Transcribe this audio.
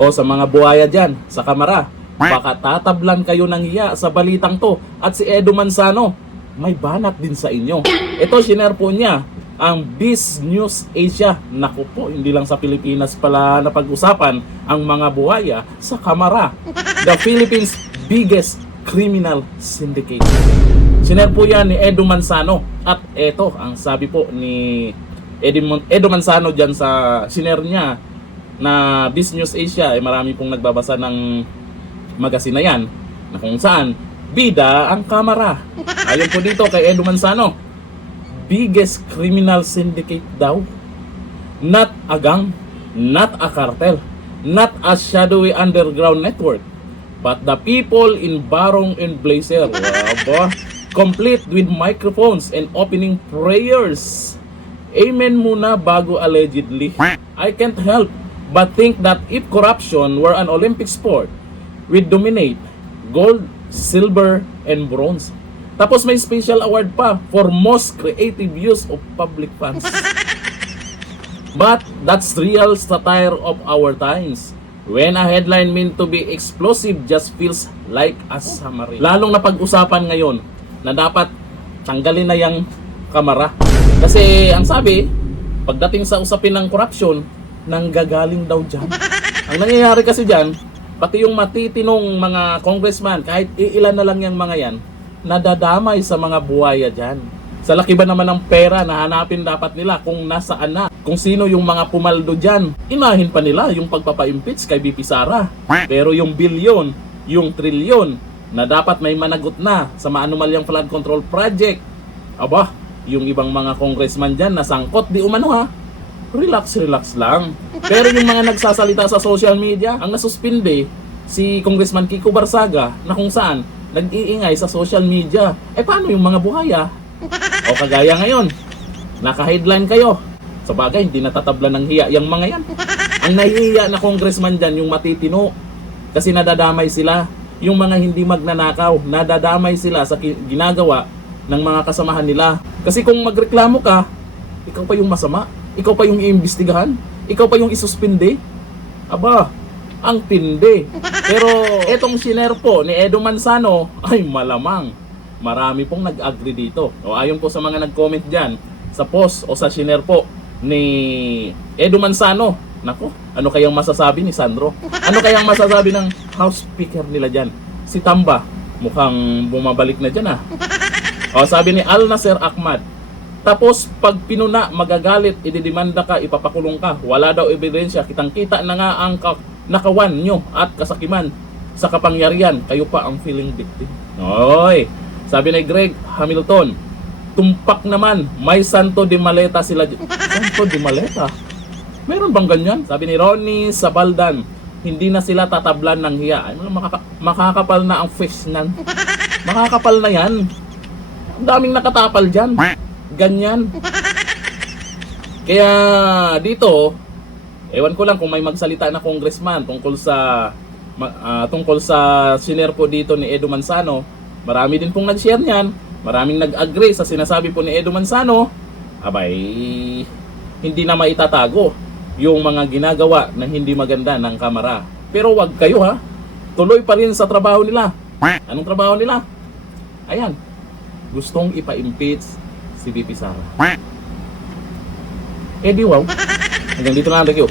O sa mga buhaya dyan, sa kamera, baka tatablan kayo ng hiya sa balitang to. At si Edo Manzano, may banat din sa inyo. Ito, shinare po niya ang Biz News Asia. Naku po, hindi lang sa Pilipinas pala napag-usapan ang mga buhaya sa kamera. The Philippines' biggest criminal syndicate. Shinare po yan ni Edo Manzano. At eto, ang sabi po ni Edo Manzano dyan sa shinare niya na Biz News Asia, marami pong nagbabasa ng magazine na yan na kung saan bida ang kamera. Ayon po dito kay Edo Manzano, biggest criminal syndicate daw. Not a gang, not a cartel, not a shadowy underground network, but the people in Barong and Blazer. Wow, complete with microphones and opening prayers. Amen muna bago allegedly. I can't help but think that if corruption were an Olympic sport, we'd dominate gold, silver, and bronze. Tapos may special award pa for most creative use of public funds. But that's real satire of our times. When a headline meant to be explosive just feels like a summary. Lalong napag-usapan ngayon na dapat tanggalin na yung kamera. Kasi ang sabi, pagdating sa usapin ng corruption, nanggagaling daw dyan. Ang nangyayari kasi dyan, pati yung matitinong mga congressman, kahit iilan na lang yung mga yan, nadadamay sa mga buhaya dyan. Sa laki ba naman ng pera na hanapin dapat nila kung nasaan na, kung sino yung mga pumaldo dyan. Inahin pa nila yung pagpapa-impeach kay BP Sara. Pero yung bilyon, yung trilyon, na dapat may managot na sa maanumalyang flood control project, aba, yung ibang mga congressman dyan na sangkot di umano ha, relax lang. Pero yung mga nagsasalita sa social media, ang nasuspinde si Congressman Kiko Barsaga na kung saan nag-iingay sa social media. Paano yung mga buhaya? O kagaya ngayon, naka-headline kayo. Sa bagay, hindi natatabla ng hiya yung mga yan. Ang nahihiya na congressman dyan, yung matitino. Kasi nadadamay sila. Yung mga hindi magnanakaw, nadadamay sila sa ginagawa ng mga kasamahan nila. Kasi kung magreklamo ka, ikaw pa yung masama. Ikaw pa yung iimbestigahan? Ikaw pa yung isuspinde? Aba, ang tindi. Pero etong shinare po ni Edo Manzano ay malamang marami pong nag-agree dito. O ayon po sa mga nag-comment dyan sa post o sa shinare po ni Edo Manzano. Nako, ano kayang masasabi ni Sandro? Ano kayang masasabi ng House Speaker nila dyan? Si Tamba, mukhang bumabalik na dyan ah. O sabi ni Al Nasser Ahmad, tapos pag pinuna, magagalit, ididimanda ka, ipapakulong ka. Wala daw ebidensya, kitang-kita na nga ang nakawan nyo at kasakiman sa kapangyarihan. Kayo pa ang feeling victim. Oy, sabi ni Greg Hamilton, tumpak naman, may Santo de Maleta sila. Santo de Maleta? Meron bang ganyan? Sabi ni Ronnie Sabaldan, hindi na sila tatablan ng hiya. Ay, makakapal na ang fish nan. Makakapal na yan. Ang daming nakatapal dyan. Ganyan. Kaya dito, ewan ko lang kung may magsalita na congressman tungkol sa shinare po dito ni Edo Manzano. Marami din pong nag-share niyan. Maraming nag-agree sa sinasabi po ni Edo Manzano. Abay, hindi na maitatago yung mga ginagawa na hindi maganda ng kamera. Pero wag kayo ha. Tuloy pa rin sa trabaho nila. Anong trabaho nila? Ayan. Gustong ipa-impeach si BP Sara. Di wow. Hanggang dito na lang, thank you.